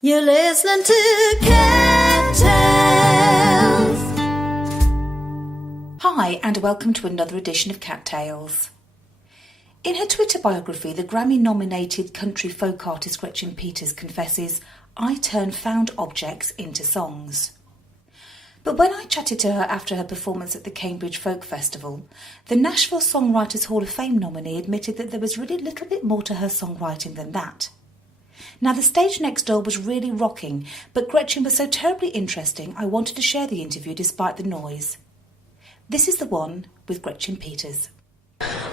You're listening to Cattails. Hi, and welcome to another edition of Cattails. In her Twitter biography, the Grammy-nominated country folk artist Gretchen Peters confesses, "I turn found objects into songs." But when I chatted to her after her performance at the Cambridge Folk Festival, the Nashville Songwriters Hall of Fame nominee admitted that there was really a little bit more to her songwriting than that. Now, the stage next door was really rocking, but Gretchen was so terribly interesting I wanted to share the interview despite the noise. This is the one with Gretchen Peters.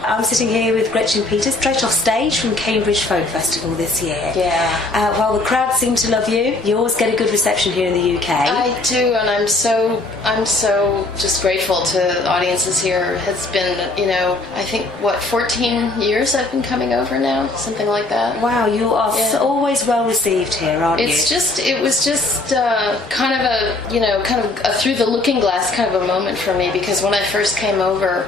I'm sitting here with Gretchen Peters, straight off stage from Cambridge Folk Festival this year. Yeah. Well, the crowd seem to love you. You always get a good reception here in the UK. I do, and I'm so just grateful to audiences here. It's been, I think, 14 years I've been coming over now, something like that. Wow, you are always well received here, aren't you? It was just kind of a through the looking glass kind of a moment for me, because when I first came over,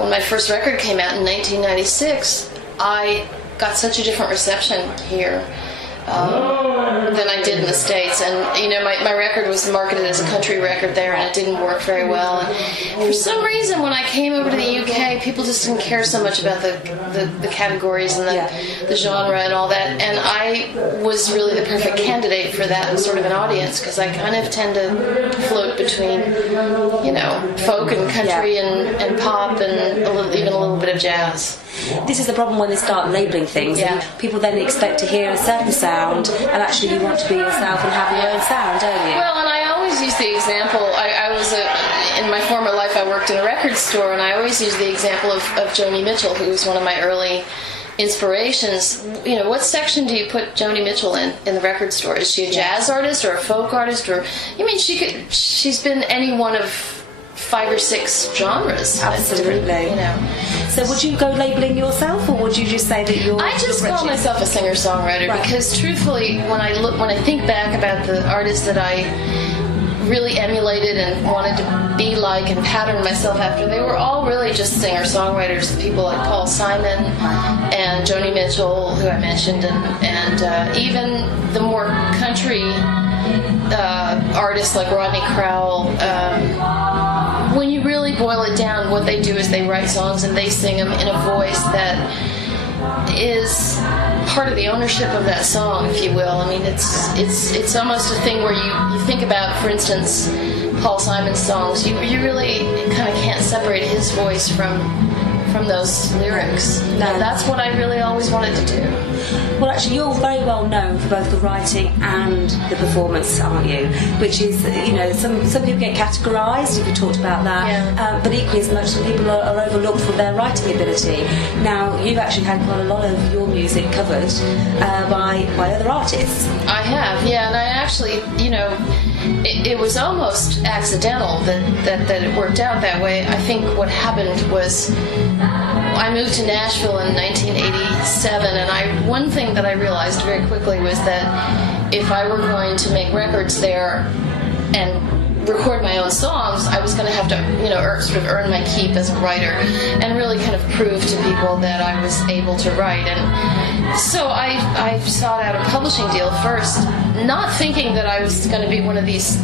when my first record came out in 1996, I got such a different reception here than I did in the States. And, my record was marketed as a country record there, and it didn't work very well. And for some reason, when I came over to the UK, people just didn't care so much about the categories and the genre and all that. And I was really the perfect candidate for that sort of an audience, because I kind of tend to float between, folk and country and pop and even a little bit of jazz. This is the problem when they start labelling things. Yeah. People then expect to hear a certain sound, and actually you want to be yourself and have your own sound, don't you? Well, and I always use the example, in my former life I worked in a record store, and I always use the example of Joni Mitchell, who was one of my early inspirations. What section do you put Joni Mitchell in the record store? Is she a jazz artist or a folk artist? Or, she's been any one of 5 or 6 genres. Absolutely. So would you go labelling yourself, or would you just say that you're... I just call myself a singer-songwriter, right. Because truthfully, when I think back about the artists that I really emulated and wanted to be like and pattern myself after, they were all really just singer-songwriters. People like Paul Simon and Joni Mitchell, who I mentioned, and even the more country artists like Rodney Crowell. When you really boil it down, what they do is they write songs and they sing them in a voice that is part of the ownership of that song, if you will. I mean, it's almost a thing where you think about, for instance, Paul Simon's songs. You really kind of can't separate his voice from those lyrics. No, that's what I really always wanted to do. Well, actually, you're very well known for both the writing and the performance, aren't you? Which is, some people get categorised, if you talked about that, but equally as much, some people are overlooked for their writing ability. Now, you've actually had quite a lot of your music covered by other artists. I have, yeah, and I actually, it was almost accidental that it worked out that way. I think what happened was I moved to Nashville in 1987, and one thing that I realized very quickly was that if I were going to make records there and record my own songs, I was going to have to, sort of earn my keep as a writer and really kind of prove to people that I was able to write. And so I sought out a publishing deal first, not thinking that I was going to be one of these,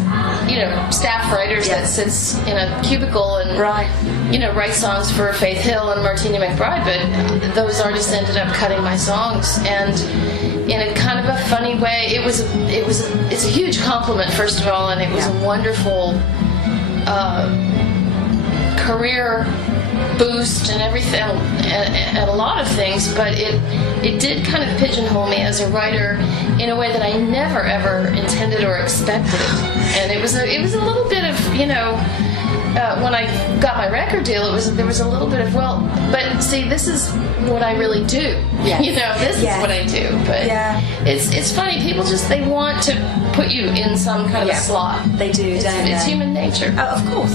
staff writers that sits in a cubicle and, writes songs for Faith Hill and Martina McBride, but those artists ended up cutting my songs, and in a kind of a funny way, it's a huge compliment, first of all, and it was a wonderful career boost and everything, and a lot of things, but it did kind of pigeonhole me as a writer in a way that I never ever intended or expected. And it was a little bit of, when I got my record deal, there was a little bit of, but see, this is what I really do. Yes. This is what I do. But it's funny, people they want to put you in some kind of a slot. They do, it's human nature. Oh,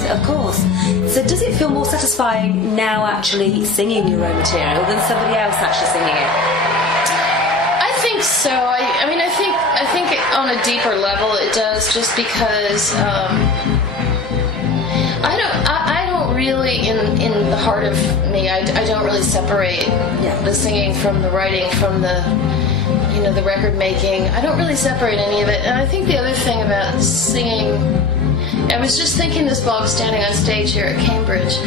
of course. So does it feel more satisfying now actually singing your own material than somebody else actually singing it? I think so. I think on a deeper level it does, just because I don't really, in the heart of me, I don't really separate the singing from the writing, from the the record making. I don't really separate any of it. And I think the other thing about singing, I was just thinking this while I was standing on stage here at Cambridge.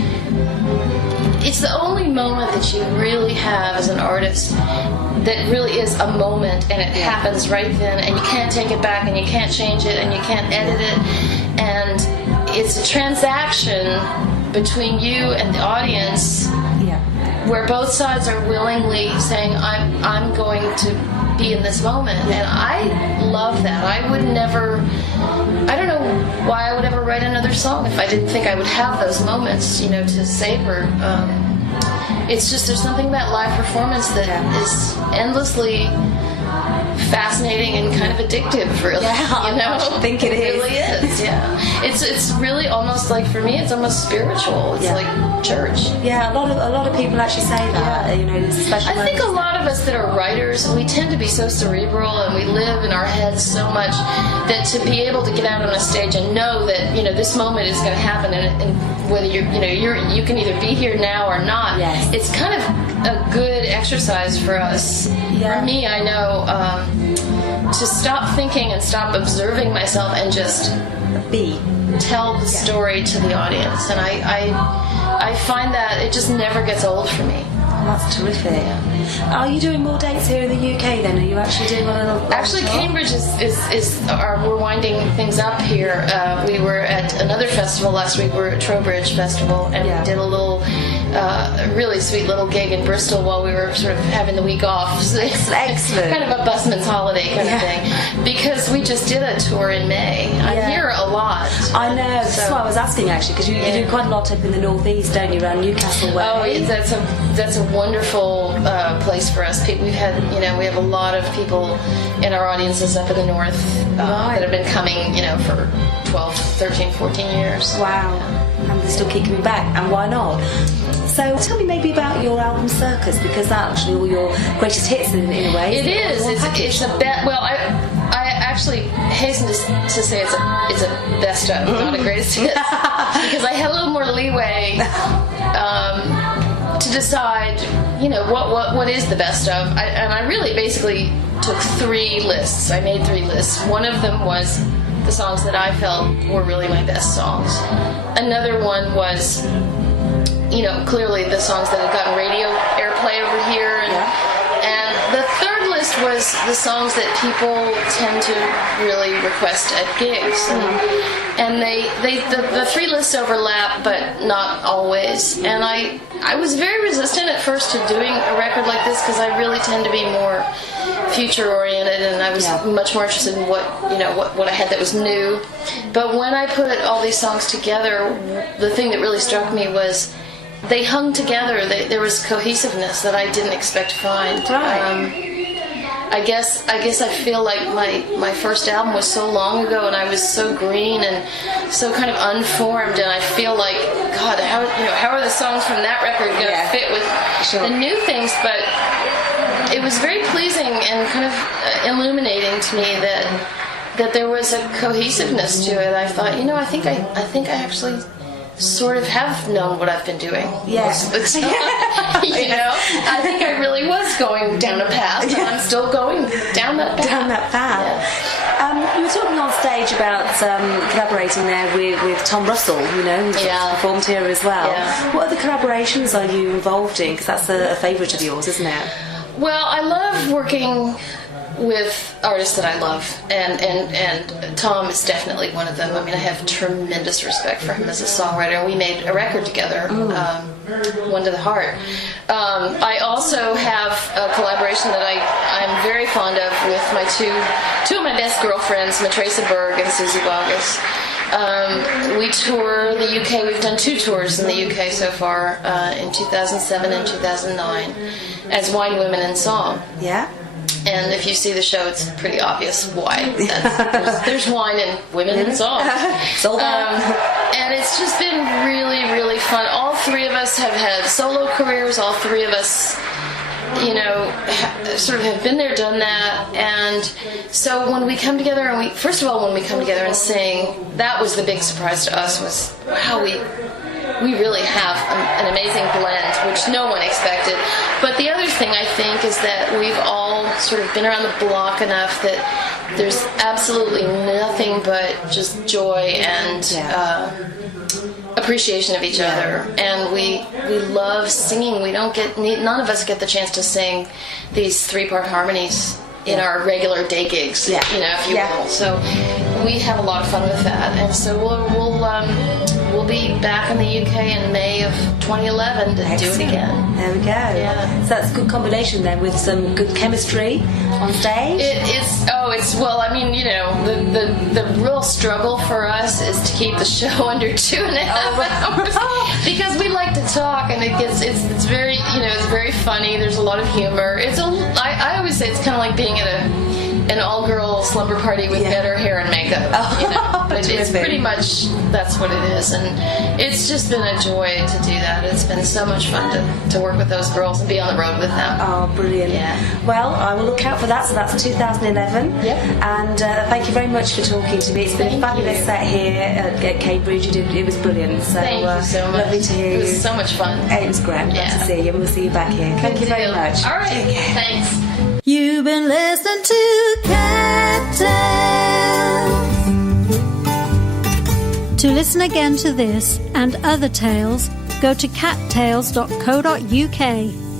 It's the only moment that you really have as an artist that really is a moment, and it happens right then, and you can't take it back, and you can't change it, and you can't edit it, and it's a transaction between you and the audience, where both sides are willingly saying, I'm going to be in this moment. And I love that. I don't know why I would ever write another song if I didn't think I would have those moments, to savor. It's just, there's something about live performance that is endlessly fascinating and kind of addictive, really. I think it is. It really is, yeah. It's really almost like, for me, it's almost spiritual. It's like church. Yeah, a lot of people actually say that. It's a special I think a lot of us that are writers, we tend to be so cerebral, and we live in our heads so much that to be able to get out on a stage and know that this moment is going to happen, and whether you can either be here now or not. Yes. It's kind of a good exercise for us. Yeah. For me, I know to stop thinking and stop observing myself and just tell the story to the audience, and I find that it just never gets old for me. That's terrific. Are you doing more dates here in the UK then? Are you actually doing one of the... Actually, Cambridge we're winding things up here. We were at another festival last week. We were at Trowbridge Festival, and we did a little, really sweet little gig in Bristol while we were sort of having the week off. So Excellent. Kind of a busman's holiday kind of thing. Because we just did a tour in May. I'm here a lot. I know. That's why I was asking, actually, because you do quite a lot up in the northeast, don't you, around Newcastle way? Oh, that's a wonderful place for us. We have a lot of people in our audiences up in the north that have been coming, for 12, 13, 14 years. Wow. And they still keep coming back, and why not? So tell me maybe about your album Circus, because that's actually all your greatest hits in a way. It is. It's a well, I actually hasten to say it's a best of, not a greatest hits, because I had a little more leeway to decide, what is the best of. And I really basically took 3 lists. I made 3 lists. One of them was the songs that I felt were really my best songs. Another one was, clearly the songs that had gotten radio airplay over here. And the third list was the songs that people tend to really request at gigs. And the 3 lists overlap, but not always. And I was very resistant at first to doing a record like this, because I really tend to be more future oriented, and I was much more interested in what I had that was new. But when I put all these songs together, the thing that really struck me was they hung together. There was cohesiveness that I didn't expect to find. Right. I guess I feel like my first album was so long ago, and I was so green and so kind of unformed, and I feel like, God, how are the songs from that record going to fit with the new things? But it was very pleasing and kind of illuminating to me that there was a cohesiveness to it. I thought, I think I actually sort of have known what I've been doing. Yes. I think I really was going down a path, and I'm still going down that path. Down that path. Yeah. You were talking on stage about collaborating there with Tom Russell, who's performed here as well. Yeah. What other collaborations are you involved in? Because that's a favourite of yours, isn't it? Well, I love working with artists that I love, and Tom is definitely one of them. I mean, I have tremendous respect for him as a songwriter. We made a record together, One to the Heart. I also have a collaboration that I'm very fond of with my two of my best girlfriends, Matresa Berg and Susie Bogus. We tour the UK. We've done 2 tours in the UK so far, in 2007 and 2009, as Wine, Women and Song. Yeah. And if you see the show, it's pretty obvious why. There's wine and women and song. And it's just been really, really fun. All 3 of us have had solo careers. All 3 of us, sort of have been there, done that. And so when we come together, and first of all, when we come together and sing, that was the big surprise to us, was how we really have an amazing blend, which no one expected. But the other thing, I think, is that we've all sort of been around the block enough that there's absolutely nothing but just joy and appreciation of each other, and we love singing. We don't get none of us get the chance to sing these 3-part harmonies in our regular day gigs, if you will. So we have a lot of fun with that, and so we'll be back in the UK in May of 2011 to do it again. There we go. Yeah. So that's a good combination then, with some good chemistry on stage. Well, I mean, the real struggle for us is to keep the show under 2.5 hours because we like to talk, and it's very it's very funny. There's a lot of humor. I always say it's kind of like being at an all-girl slumber party with better hair and makeup. But it's pretty much that's what it is, and it's just been a joy to do that. It's been so much fun to work with those girls and be on the road with them. Oh, brilliant. Yeah. Well, I will look out for that. So that's 2011. Yep. And thank you very much for talking to me. It's been a fabulous set here at Cambridge. It was brilliant. So, thank you so much. Lovely to hear you. It was so much fun. It was great. Love to see you, and we'll see you back here. Thank you very much. All right. Thanks. You've been listening to Cat Tales. To listen again to this and other tales, go to cattales.co.uk.